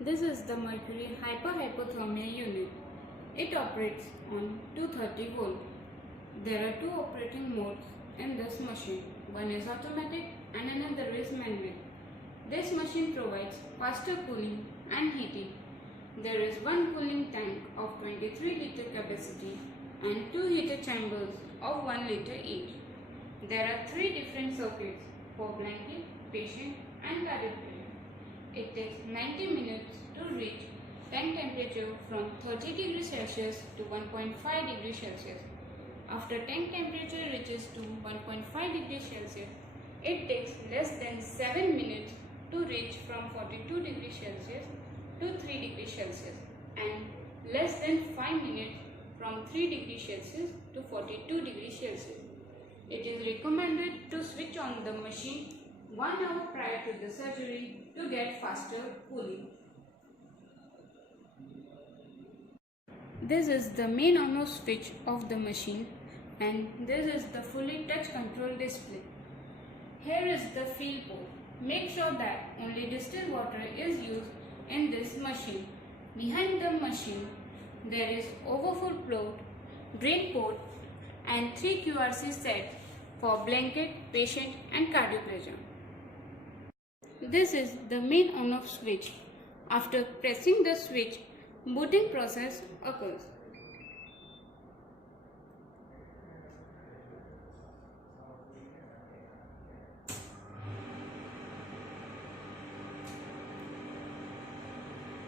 This is the mercury hyperthermia unit. It operates on 230 volt. There are two operating modes in this machine. One is automatic and another is manual. This machine provides faster cooling and heating. There is one cooling tank of 23 liter capacity and two heater chambers of 1 liter each. There are three different circuits for blanket, patient and cardiac pressure. It takes 90 minutes to reach tank temperature from 30 degrees Celsius to 1.5 degrees Celsius. After tank temperature reaches to 1.5 degrees Celsius, it takes less than 7 minutes to reach from 42 degrees Celsius to 3 degrees Celsius and less than 5 minutes from 3 degrees Celsius to 42 degrees Celsius. It is recommended to switch on the machine 1 hour prior to the surgery to get faster cooling. This is the main on-off switch of the machine and this is the fully touch control display. Here is the fill port. Make sure that only distilled water is used in this machine. Behind the machine there is overflow port, drain port and 3 QRC sets for blanket, patient and cardiac pressure. This is the main on-off switch. After pressing the switch, booting process occurs.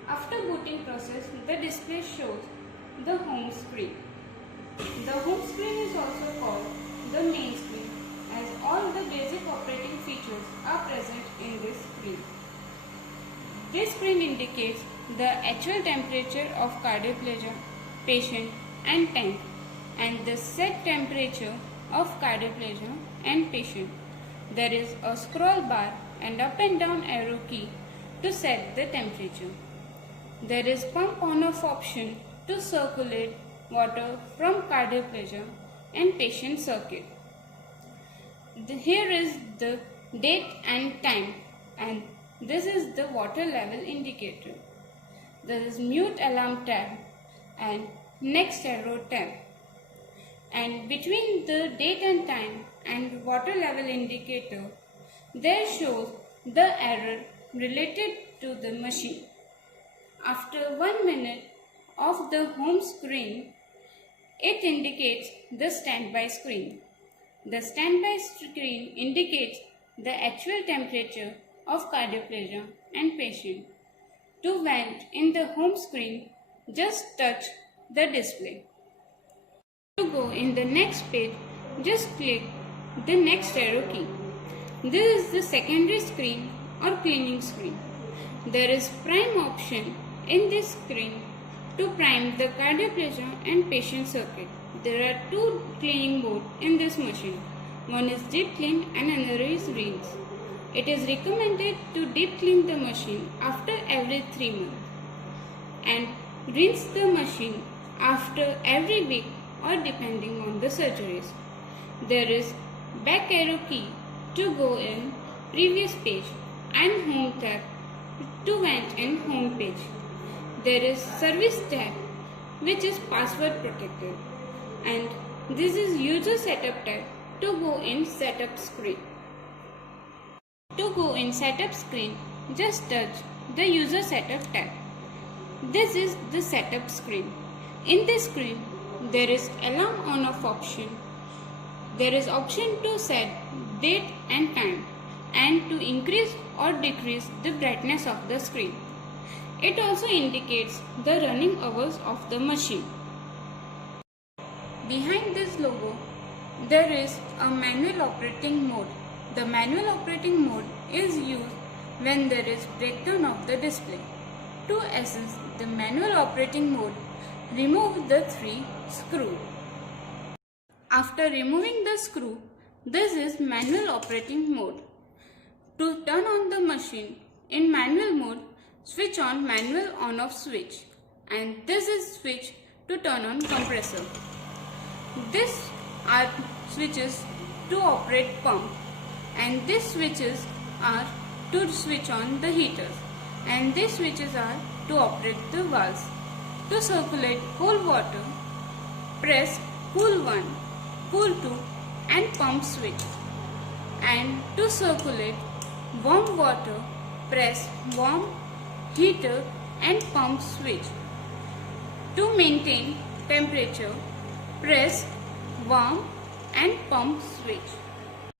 After booting process, the display shows the home screen. The home screen is also called the main screen as all the basic operating features are present in this screen. This screen indicates the actual temperature of cardiac pressure, patient and tank and the set temperature of cardiac pressure and patient. There is a scroll bar and up and down arrow key to set the temperature. There is pump on-off option to circulate water from cardiac pressure and patient circuit. Here is the date and time and this is the water level indicator. There is mute alarm tab and next arrow tab. And between the date and time and water level indicator, there shows the error related to the machine. After 1 minute of the home screen, it indicates the standby screen. The standby screen indicates the actual temperature of cardiac pressure and patient. To vent in the home screen, just touch the display. To go in the next page, just click the next arrow key. This is the secondary screen or cleaning screen. There is prime option in this screen to prime the cardiac pressure and patient circuit. There are two cleaning modes in this machine. One is deep clean and another is rinse. It is recommended to deep clean the machine after every 3 months and rinse the machine after every week or depending on the surgeries. There is back arrow key to go in previous page and home tab to vent in home page. There is service tab which is password protected and this is user setup tab to go in setup screen. To go in setup screen, just touch the user setup tab. This is the setup screen. In this screen, there is alarm on off option. There is option to set date and time and to increase or decrease the brightness of the screen. It also indicates the running hours of the machine. Behind this logo, there is a manual operating mode. The manual operating mode is used when there is breakdown of the display. To access the manual operating mode, remove the 3 screws. After removing the screw, this is manual operating mode. To turn on the machine in manual mode, switch on manual on-off switch and this is switch to turn on compressor. These are switches to operate pump and these switches are to switch on the heaters. and these switches are to operate the valves. To circulate cold water, press cool 1, cool 2 and pump switch. And to circulate warm water, press warm, heater and pump switch. To maintain temperature, press warm and pump switch.